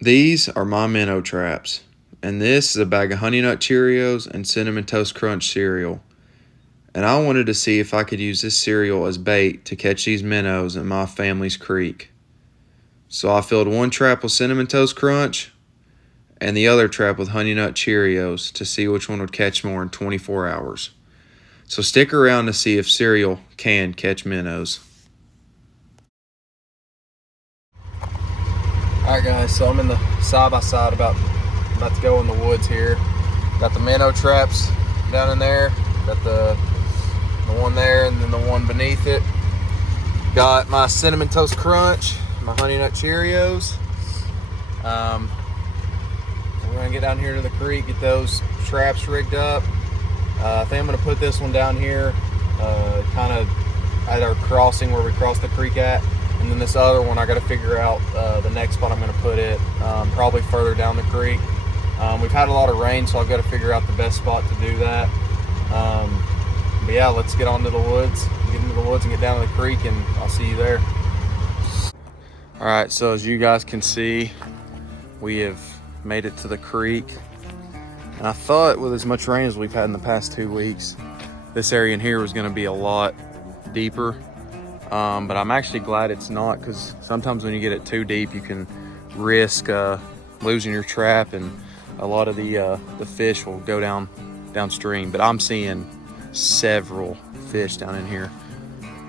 These are my minnow traps, and this is a bag of Honey Nut Cheerios and Cinnamon Toast Crunch cereal. And I wanted to see if I could use this cereal as bait to catch these minnows in my family's creek. So I filled one trap with Cinnamon Toast Crunch and the other trap with Honey Nut Cheerios to see which one would catch more in 24 hours. So stick around to see if cereal can catch minnows. Alright guys, so I'm in the side-by-side about to go in the woods here. Got the minnow traps down in there. Got the one there and then the one beneath it. Got my Cinnamon Toast Crunch, my Honey Nut Cheerios. We're gonna get down here to the creek, get those traps rigged up. I think I'm gonna put this one down here, kind of at our crossing where we cross the creek at. And then this other one, I got to figure out the next spot I'm going to put it, probably further down the creek. We've had a lot of rain, so I've got to figure out the best spot to do that. But yeah, let's get into the woods, and get down to the creek, and I'll see you there. All right, so as you guys can see, we have made it to the creek. And I thought with as much rain as we've had in the past 2 weeks, this area in here was going to be a lot deeper. But I'm actually glad it's not, because sometimes when you get it too deep, you can risk losing your trap, and a lot of the fish will go downstream. But I'm seeing several fish down in here.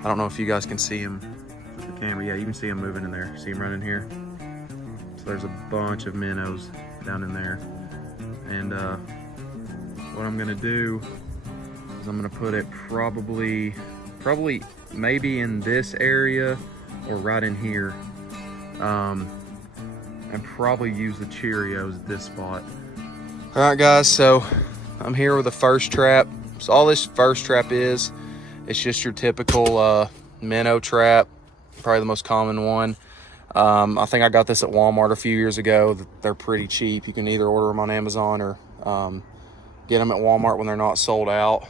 I don't know if you guys can see them with the camera. Yeah, you can see them moving in there. See them running here? So there's a bunch of minnows down in there. And what I'm gonna do is I'm gonna put it probably maybe in this area or right in here, and probably use the Cheerios at this spot. All right guys, so I'm here with the first trap. So all this first trap is, it's just your typical minnow trap, probably the most common one. I think I got this at Walmart a few years ago. They're pretty cheap. You can either order them on Amazon or get them at Walmart when they're not sold out.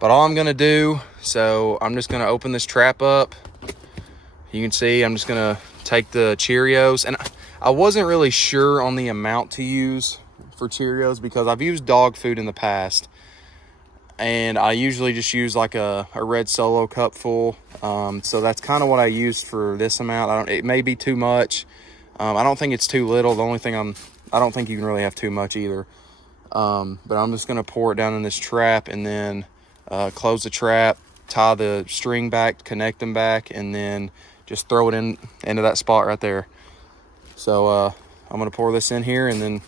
But all I'm gonna do, so I'm just gonna open this trap up. You can see I'm just gonna take the Cheerios, and I wasn't really sure on the amount to use for Cheerios because I've used dog food in the past, and I usually just use like a red Solo cup full. So that's kind of what I used for this amount. It may be too much. I don't think it's too little. The only thing I don't think you can really have too much either. But I'm just gonna pour it down in this trap, and then close the trap, tie the string back, connect them back, and then just throw it into that spot right there. So I'm gonna pour this in here, and then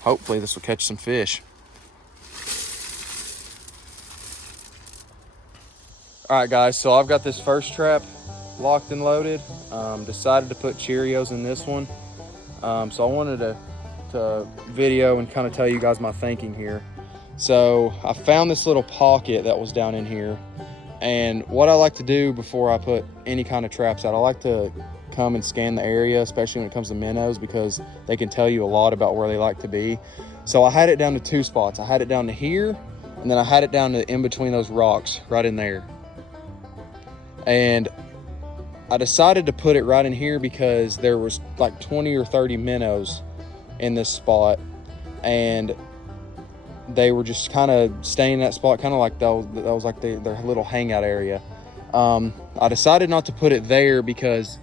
hopefully this will catch some fish. All right guys, so I've got this first trap locked and loaded. Decided to put Cheerios in this one. So I wanted to video and kind of tell you guys my thinking here. So I found this little pocket that was down in here, and what I like to do before I put any kind of traps out, I like to come and scan the area, especially when it comes to minnows, because they can tell you a lot about where they like to be. So I had it down to 2 spots. I had it down to here, and then I had it down to in between those rocks right in there. And I decided to put it right in here because there was like 20 or 30 minnows in this spot, and they were just kind of staying in that spot, kind of like that was like their little hangout area. I decided not to put it there because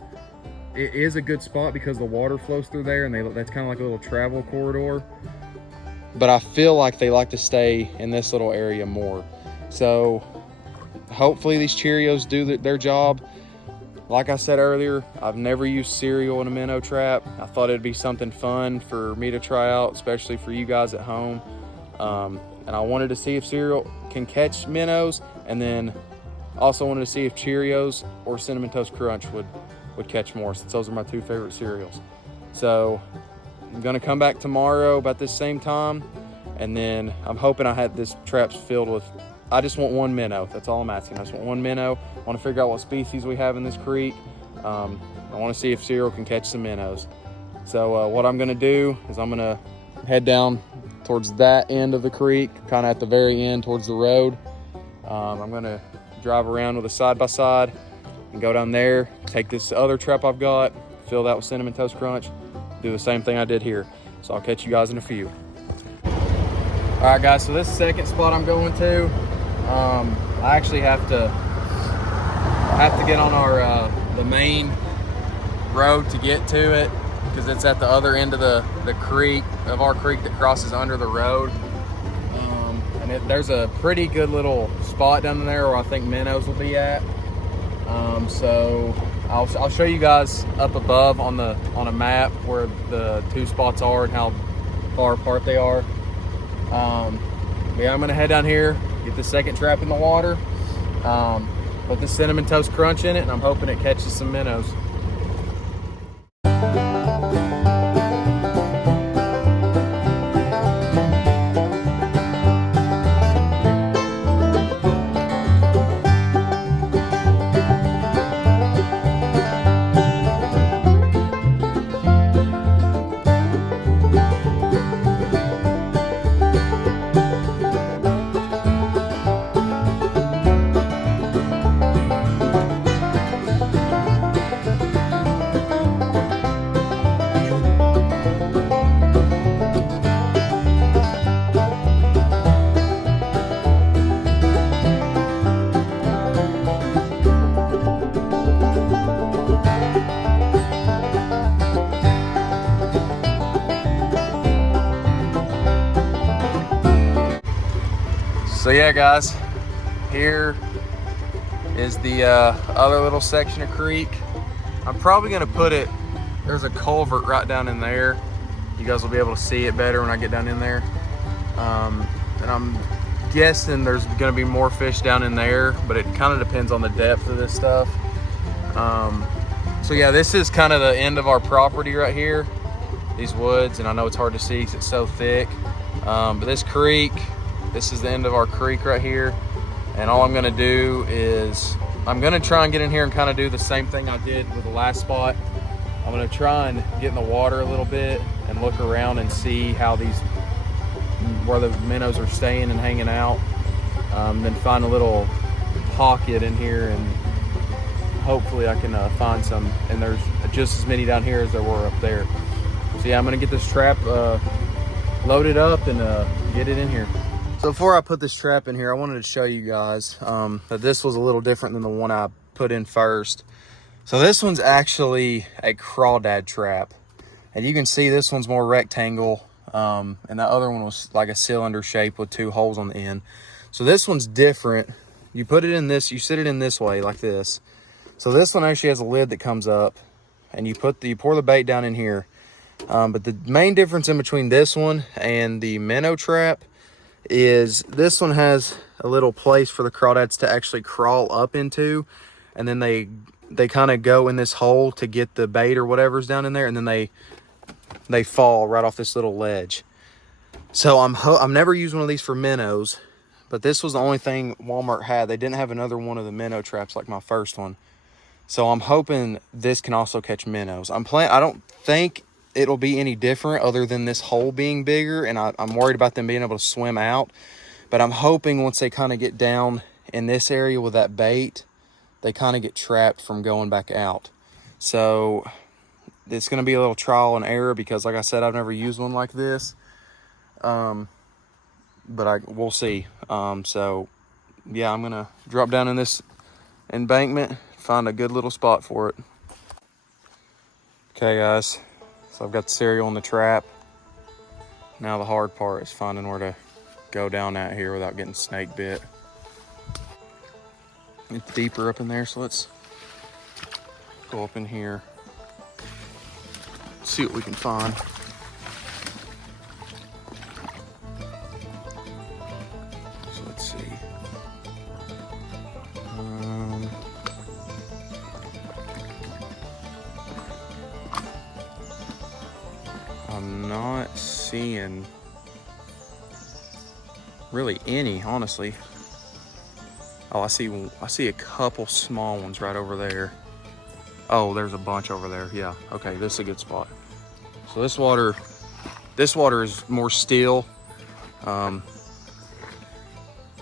it is a good spot because the water flows through there, and that's kind of like a little travel corridor. But I feel like they like to stay in this little area more. So hopefully these Cheerios do their job. Like I said earlier, I've never used cereal in a minnow trap. I thought it'd be something fun for me to try out, especially for you guys at home. And I wanted to see if cereal can catch minnows, and then also wanted to see if Cheerios or Cinnamon Toast Crunch would catch more, since those are my 2 favorite cereals. So I'm gonna come back tomorrow about this same time, and then I'm hoping I had this traps filled with, I just want 1 minnow. That's all I'm asking. I just want 1 minnow. I want to figure out what species we have in this creek. I want to see if cereal can catch some minnows. So what I'm gonna do is I'm gonna head down towards that end of the creek, kind of at the very end towards the road. I'm gonna drive around with a side-by-side and go down there, take this other trap I've got, fill that with Cinnamon Toast Crunch, do the same thing I did here. So I'll catch you guys in a few. All right, guys, so this second spot I'm going to, I actually have to get on our the main road to get to it, because it's at the other end of the creek, of our creek that crosses under the road. And there's a pretty good little spot down there where I think MINNOWS will be at. So I'll show you guys up above on a map where the two spots are and how far apart they are. But yeah, I'm gonna head down here, get the second trap in the water, put the Cinnamon Toast Crunch in it, and I'm hoping it catches some minnows. So yeah, guys, here is the other little section of creek. I'm probably gonna put it, there's a culvert right down in there. You guys will be able to see it better when I get down in there. And I'm guessing there's gonna be more fish down in there, but it kind of depends on the depth of this stuff. So yeah, this is kind of the end of our property right here, these woods, and I know it's hard to see because it's so thick. But this creek, this is the end of our creek right here. And all I'm gonna do is, I'm gonna try and get in here and kind of do the same thing I did with the last spot. I'm gonna try and get in the water a little bit and look around and see how where the minnows are staying and hanging out. Then find a little pocket in here and hopefully I can find some. And there's just as many down here as there were up there. So yeah, I'm gonna get this trap loaded up and get it in here. So before I put this trap in here, I wanted to show you guys that this was a little different than the one I put in first. So this one's actually a Crawdad trap. And you can see this one's more rectangle. And the other one was like a cylinder shape with two holes on the end. So this one's different. You put it in this, you sit it in this way like this. So this one actually has a lid that comes up and you pour the bait down in here. But the main difference in between this one and the minnow trap is this one has a little place for the crawdads to actually crawl up into, and then they kind of go in this hole to get the bait or whatever's down in there, and then they fall right off this little ledge. So I've never used one of these for minnows, but this was the only thing Walmart had. They didn't have another one of the minnow traps like my first one. So I'm hoping this can also catch minnows. I don't think it'll be any different other than this hole being bigger, and I'm worried about them being able to swim out. But I'm hoping once they kind of get down in this area with that bait, they kind of get trapped from going back out. So it's going to be a little trial and error because, like I said, I've never used one like this. But we'll see. So yeah, I'm going to drop down in this embankment, find a good little spot for it. Okay, guys. So I've got the cereal in the trap. Now the hard part is finding where to go down out here without getting snake bit. It's deeper up in there, so let's go up in here, see what we can find. So let's see. I'm not seeing really any, honestly. Oh, I see a couple small ones right over there. Oh, there's a bunch over there. Yeah, okay, this is a good spot. So this water is more still.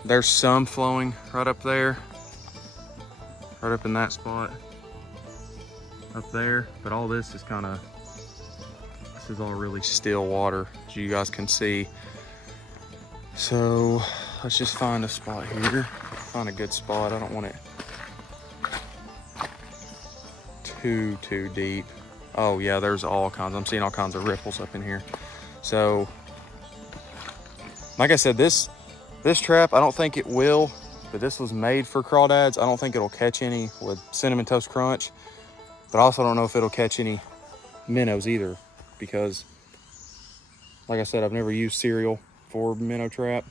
There's some flowing right up there, right up in that spot. up there, but all this is kind of, this is all really still water, as you guys can see. So let's just find a spot here, find a good spot. I don't want it too deep. Oh yeah, there's all kinds. I'm seeing all kinds of ripples up in here. So like I said, this trap, I don't think it will, but this was made for crawdads. I don't think it'll catch any with Cinnamon Toast Crunch, but I also don't know if it'll catch any minnows either, because like I said, I've never used cereal for minnow trap,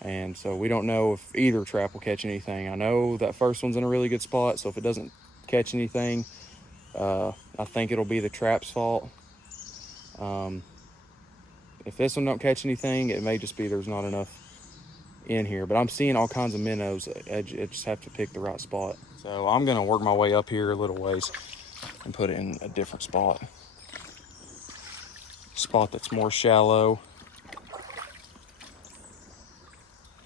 and so we don't know if either trap will catch anything. I know that first one's in a really good spot, so if it doesn't catch anything, I think it'll be the trap's fault. If this one don't catch anything, it may just be there's not enough in here, but I'm seeing all kinds of minnows. I just have to pick the right spot. So I'm gonna work my way up here a little ways and put it in a different spot that's more shallow.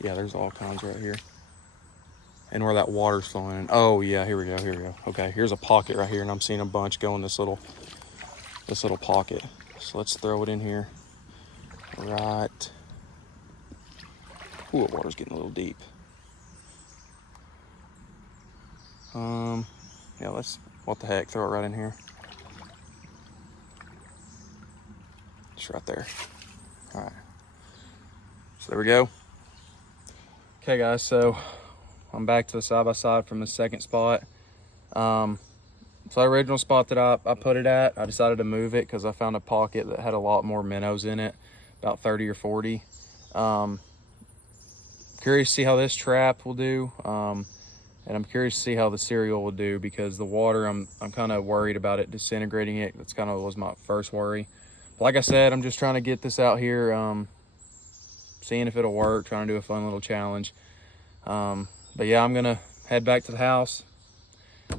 Yeah, there's all kinds right here. And where that water's flowing in. Oh yeah, here we go. Okay, here's a pocket right here, and I'm seeing a bunch go in this little pocket. So let's throw it in here. Right. Ooh, the water's getting a little deep. Yeah, what the heck, throw it right in here. Just right there. All right. So there we go. Okay guys, so I'm back to the side-by-side from the second spot. So the original spot that I put it at, I decided to move it because I found a pocket that had a lot more minnows in it, about 30 or 40. Curious to see how this trap will do, and I'm curious to see how the cereal will do, because the water, I'm kind of worried about it disintegrating it. That's kind of was my first worry. But like I said, I'm just trying to get this out here, seeing if it'll work, trying to do a fun little challenge. But yeah, I'm gonna head back to the house.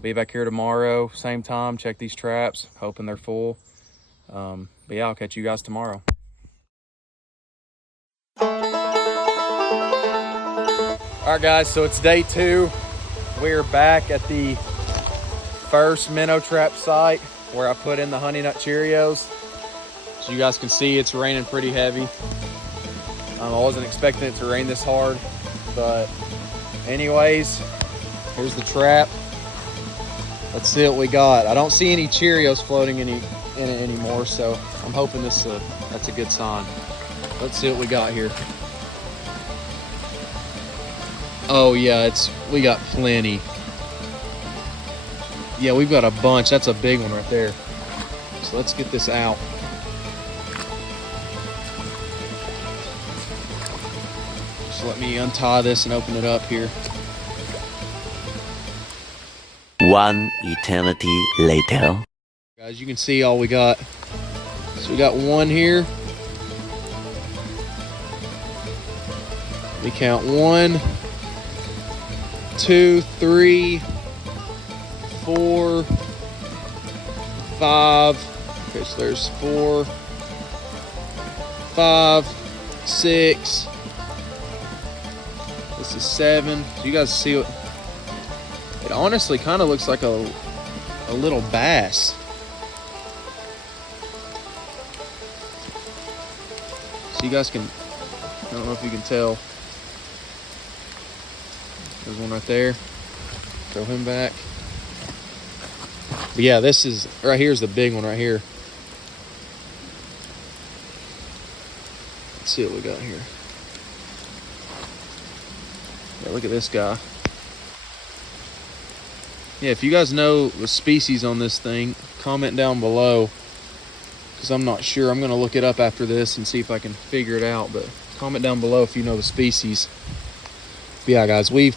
Be back here tomorrow, same time, check these traps, hoping they're full. But yeah, I'll catch you guys tomorrow. All right guys, so it's day 2. We're back at the first minnow trap site where I put in the Honey Nut Cheerios. So you guys can see it's raining pretty heavy. I wasn't expecting it to rain this hard, but anyways, here's the trap. Let's see what we got. I don't see any Cheerios floating in it anymore, so I'm hoping that's a good sign. Let's see what we got here. Oh yeah, we got plenty. Yeah, we've got a bunch. That's a big one right there. So let's get this out. Just let me untie this and open it up here. One eternity later. Guys, you can see all we got. So we got one here. We count 1, 2, 3, 4, 5. Okay, so there's 4, 5, 6. This is 7. So you guys see what it honestly kind of looks like a little bass. So you guys can, I don't know if you can tell. There's one right there. Throw him back. But yeah, this is, right here is the big one right here. Let's see what we got here. Yeah, look at this guy. Yeah, if you guys know the species on this thing, comment down below, because I'm not sure. I'm going to look it up after this and see if I can figure it out, but comment down below if you know the species. But yeah, guys, I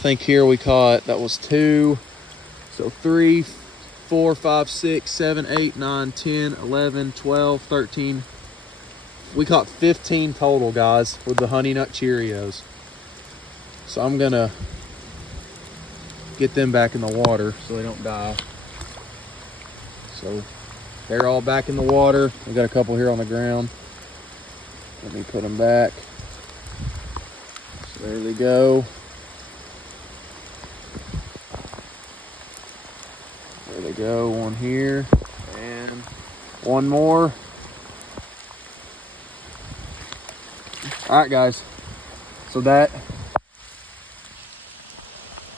think here we caught, that was 2, so 3, 4, 5, 6, 7, 8, 9, 10, 11, 12, 13. We caught 15 total, guys, with the Honey Nut Cheerios. So I'm going to get them back in the water so they don't die. So they're all back in the water. We got a couple here on the ground. Let me put them back. So there they go. There they go, one here, and one more. All right, guys. So that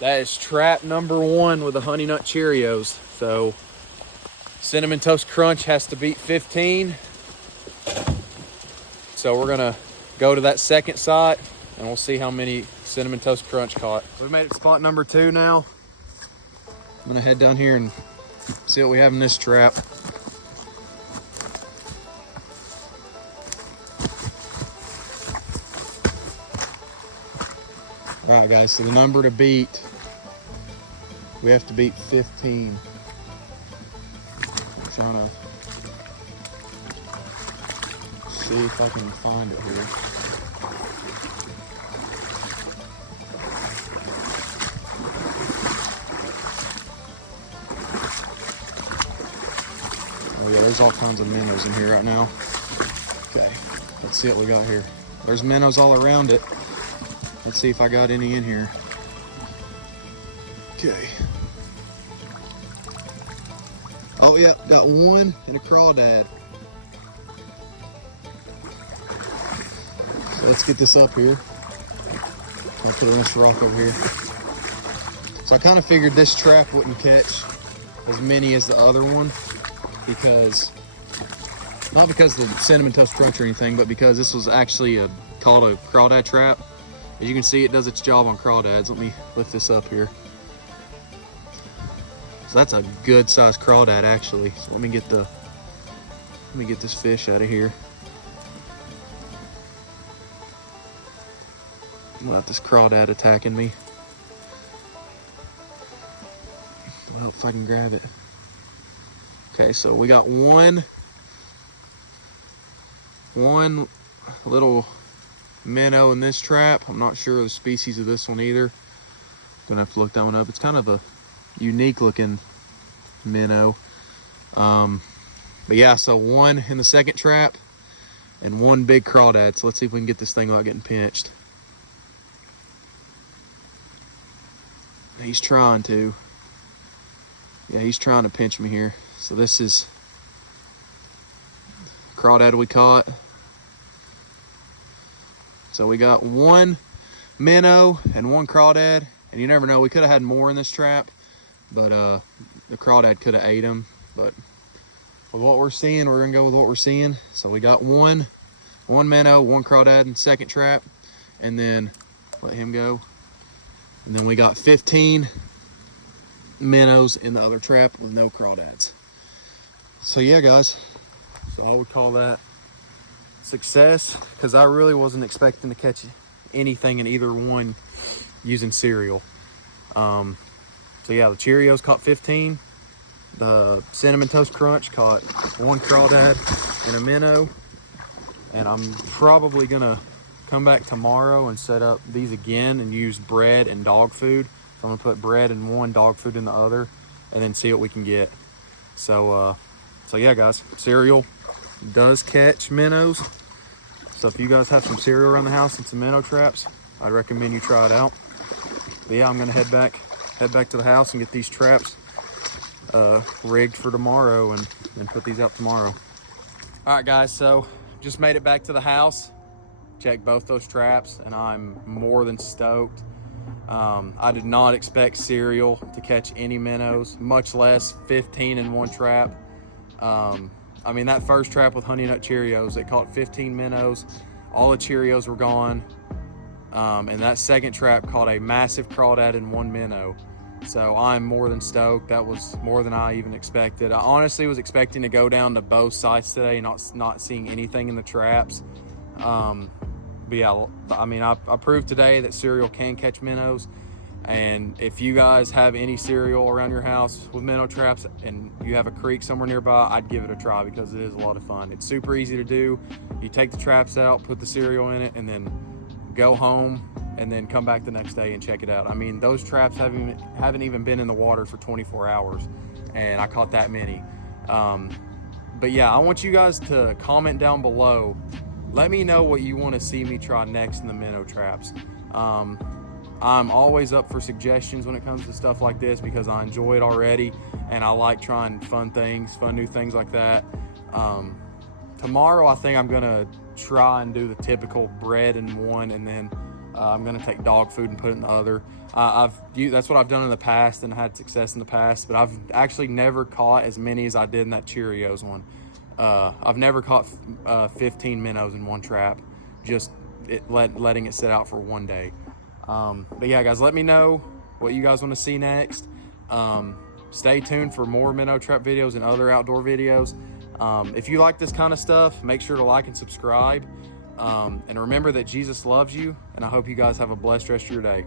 is trap number 1 with the Honey Nut Cheerios. So Cinnamon Toast Crunch has to beat 15. So we're gonna go to that second site and we'll see how many Cinnamon Toast Crunch caught. So we made it to spot number 2 now. I'm gonna head down here and see what we have in this trap. All right, guys, so the number to beat, we have to beat 15. I'm trying to see if I can find it here. Oh yeah, there's all kinds of minnows in here right now. Okay, let's see what we got here. There's minnows all around it. Let's see if I got any in here. Okay. Oh yeah, got one and a crawdad. So let's get this up here. I'll put this rock over here. So I kind of figured this trap wouldn't catch as many as the other one because, not because of the Cinnamon Toast Crunch or anything, but because this was actually called a crawdad trap. As you can see, it does its job on crawdads. Let me lift this up here. So that's a good sized crawdad actually. So let me get this fish out of here. Without this crawdad attacking me. Well, if I can grab it. Okay, so we got one little minnow in this trap. I'm not sure of the species of this one either. Gonna have to look that one up. It's kind of a unique looking minnow. But yeah, so one in the second trap and one big crawdad. So let's see if we can get this thing without getting pinched. He's trying to. Yeah, he's trying to pinch me here. So this is crawdad we caught. So we got one minnow and one crawdad, and you never know, we could have had more in this trap, but the crawdad could have ate them. But with what we're seeing, we're gonna go with what we're seeing. So we got one minnow, one crawdad in the second trap, and then let him go. And then we got 15 minnows in the other trap with no crawdads. So yeah, guys, so I would call that success, because I really wasn't expecting to catch anything in either one using cereal. So yeah, the Cheerios caught 15. The Cinnamon Toast Crunch caught one crawdad and a minnow. And I'm probably gonna come back tomorrow and set up these again and use bread and dog food. So I'm gonna put bread in one, dog food in the other, and then see what we can get. So yeah, guys, cereal does catch minnows. So if you guys have some cereal around the house and some minnow traps, I recommend you try it out. But yeah, I'm gonna head back to the house and get these traps rigged for tomorrow and put these out tomorrow. All right, guys, so just made it back to the house. Checked both those traps, and I'm more than stoked. I did not expect cereal to catch any minnows, much less 15 in one trap. I mean, that first trap with Honey Nut Cheerios, it caught 15 minnows. All the Cheerios were gone. And that second trap caught a massive crawdad and one minnow. So I'm more than stoked. That was more than I even expected. I honestly was expecting to go down to both sites today, not seeing anything in the traps. But yeah, I mean, I proved today that cereal can catch minnows. And if you guys have any cereal around your house with minnow traps and you have a creek somewhere nearby, I'd give it a try because it is a lot of fun. It's super easy to do. You take the traps out, put the cereal in it, and then go home and then come back the next day and check it out. I mean, those traps haven't even been in the water for 24 hours, and I caught that many. But yeah, I want you guys to comment down below. Let me know what you want to see me try next in the minnow traps. I'm always up for suggestions when it comes to stuff like this because I enjoy it already, and I like trying fun new things like that. Tomorrow I think I'm gonna try and do the typical bread in one, and then I'm gonna take dog food and put it in the other. That's what I've done in the past and had success in the past, but I've actually never caught as many as I did in that Cheerios one. I've never caught 15 minnows in one trap, just letting it sit out for one day. But yeah, guys, let me know what you guys want to see next. Stay tuned for more minnow trap videos and other outdoor videos. If you like this kind of stuff, make sure to like and subscribe. And remember that Jesus loves you, and I hope you guys have a blessed rest of your day.